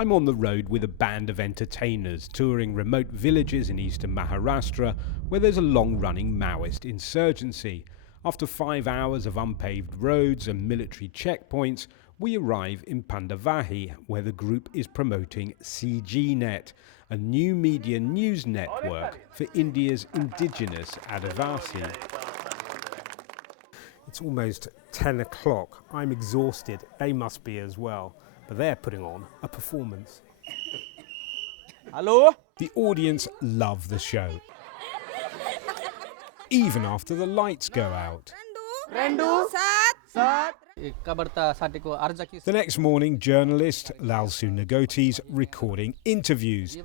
I'm on the road with a band of entertainers touring remote villages in eastern Maharashtra where there's a long-running Maoist insurgency. After 5 hours of unpaved roads and military checkpoints, we arrive in Pandavahi, where the group is promoting CGNet, a new media news network for India's indigenous Adivasi. It's almost 10 o'clock. I'm exhausted. They must be as well. But they're putting on a performance. Hello? The audience love the show, even after the lights go out. The next morning, journalist Lalsu Nagoti's recording interviews.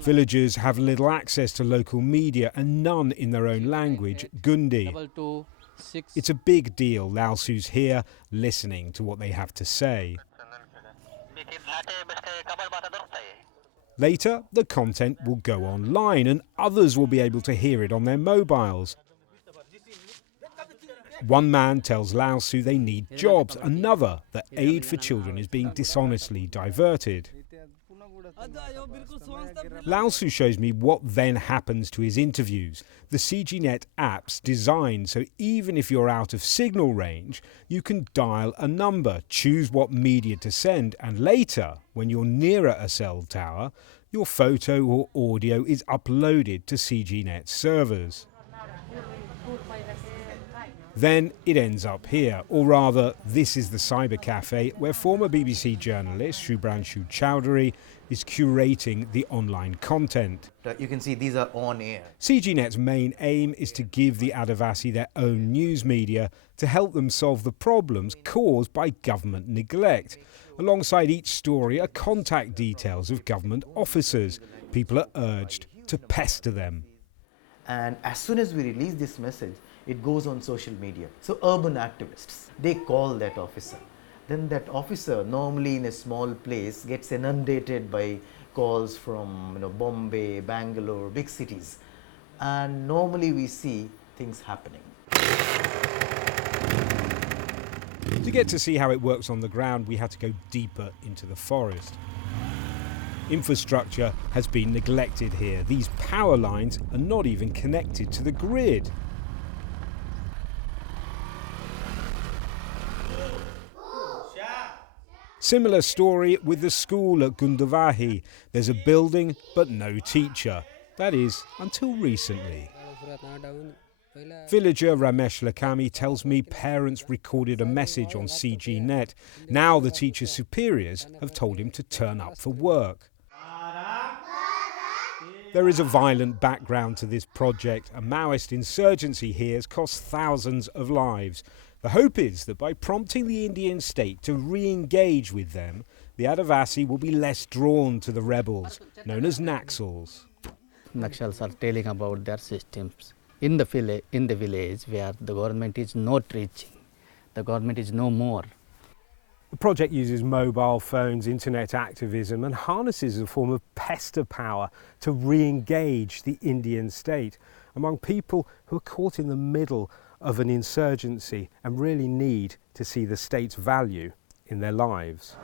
Villagers have little access to local media and none in their own language, Gundi. It's a big deal. Lalsu's here, listening to what they have to say. Later, the content will go online and others will be able to hear it on their mobiles. One man tells Lalsu they need jobs, another that aid for children is being dishonestly diverted. Lalsu shows me what then happens to his interviews. The CGNet app's designed so even if you're out of signal range, you can dial a number, choose what media to send, and later, when you're nearer a cell tower, your photo or audio is uploaded to CGNet servers. Then it ends up here, or rather, this is the cyber cafe where former BBC journalist Shubhranshu Chowdhury is curating the online content. You can see these are on air. CGNet's main aim is to give the Adivasi their own news media to help them solve the problems caused by government neglect. Alongside each story are contact details of government officers. People are urged to pester them. And as soon as we release this message, it goes on social media. So urban activists, they call that officer. Then that officer, normally in a small place, gets inundated by calls from Bombay, Bangalore, big cities. And normally we see things happening. To get to see how it works on the ground, we had to go deeper into the forest. Infrastructure has been neglected here. These power lines are not even connected to the grid. Similar story with the school at Gundavahi. There's a building, but no teacher. That is, until recently. Villager Ramesh Lakami tells me parents recorded a message on CGNet. Now the teacher's superiors have told him to turn up for work. There is a violent background to this project. A Maoist insurgency here has cost thousands of lives. The hope is that by prompting the Indian state to re-engage with them, the Adivasi will be less drawn to the rebels, known as Naxals. Naxals are telling about their systems in the village where the government is not reaching. The government is no more. The project uses mobile phones, internet activism, and harnesses a form of pester power to re-engage the Indian state among people who are caught in the middle of an insurgency and really need to see the state's value in their lives.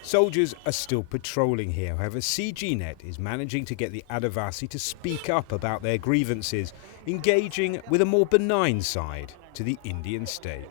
Soldiers are still patrolling here. However, CGNet is managing to get the Adivasi to speak up about their grievances, engaging with a more benign side to the Indian state.